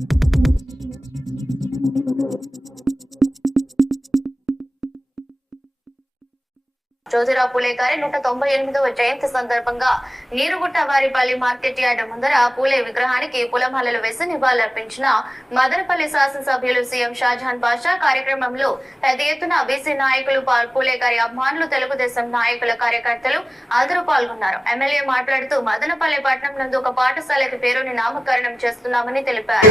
Thank you. Jyotirao Phule గారి నూట తొంభై ఎనిమిదవ జయంతి సందర్భంగా నీరుగుట్ట వారిపల్లి మార్కెట్ యార్డ్ ముందర పూలే విగ్రహానికి పూలమాలలు వేసి నివాళులర్పించిన మదనపల్లి శాసనసభ్యులు సీఎం షాజహాన్ బాషా కార్యక్రమంలో పెద్ద ఎత్తున బీసీ నాయకులు పూలే గారి అభిమానులు తెలుగుదేశం నాయకుల కార్యకర్తలు అందరూ పాల్గొన్నారు. ఎమ్మెల్యే మాట్లాడుతూ మదనపల్లి పట్టణం నందు ఒక పాఠశాలకి పేరుని నామకరణం చేస్తున్నామని తెలిపారు.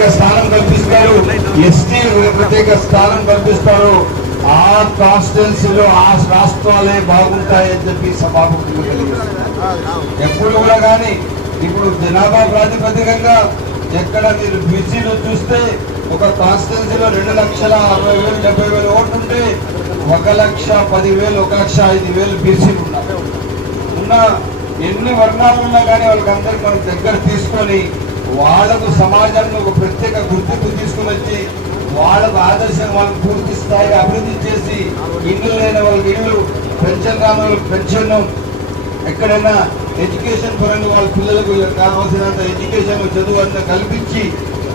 ఆ కాన్స్టిట్యున్సీలో ఆ రాష్ట్రాలే బాగుంటాయని చెప్పి సభాముఖంగా ఎప్పుడు కూడా కానీ ఇప్పుడు జనాభా ప్రాతిపదికంగా ఎక్కడ మీరు బీసీలో చూస్తే ఒక కాన్స్టిట్యున్సీలో రెండు లక్షల అరవై వేలు డెబ్బై వేలు ఓట్లు ఉంటే ఒక లక్ష పది వేలు ఒక లక్ష ఐదు వేలు బీసీలు ఉన్నారు. ఉన్న ఎన్ని వర్ణాలు ఉన్నా కానీ వాళ్ళకందరికీ మనం దగ్గర తీసుకొని వాళ్ళకు సమాజంలో ఒక ప్రత్యేక గుర్తు వాళ్ళకు ఆదర్శం వాళ్ళకు పూర్తి స్థాయి అభివృద్ధి చేసి ఇల్లు లేని వాళ్ళకి ఇళ్ళు పెన్షన్ రాని వాళ్ళకి పెన్షన్ ఎక్కడైనా ఎడ్యుకేషన్ పరంగా వాళ్ళ పిల్లలకు కావాల్సినంత ఎడ్యుకేషన్ చదువు అంతా కల్పించి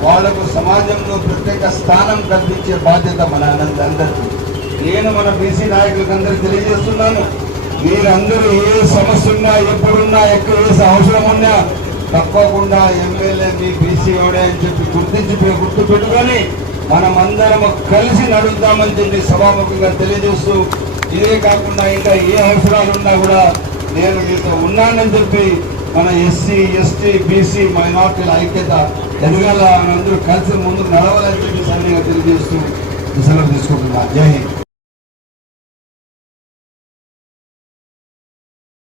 వాళ్ళకు సమాజంలో ప్రత్యేక స్థానం కల్పించే బాధ్యత మన అందరికీ నేను మన బీసీ నాయకులకు అందరికీ తెలియజేస్తున్నాను మీరందరూ ఏ సమస్య ఉన్నా ఎప్పుడున్నా ఎక్కడ ఏ అవసరం ఉన్నా తప్పకుండా ఎమ్మెల్యే మీ బీసీ ఎవడే అని చెప్పి గుర్తించి గుర్తు పెట్టుకొని మనం అందరం కలిసి నడుద్దామని చెప్పి సభాముఖంగా తెలియజేస్తూ ఇదే కాకుండా ఇంకా ఏ అవసరాలు ఉన్నా కూడా నేను మీతో ఉన్నానని చెప్పి మన ఎస్సీ ఎస్టీ బీసీ మైనార్టీల ఐక్యత ఎదగాల అందరూ కలిసి ముందుకు నడవాలని చెప్పి సరిగా తెలియజేస్తూ సెలవు తీసుకుంటున్నా. జై హింద్.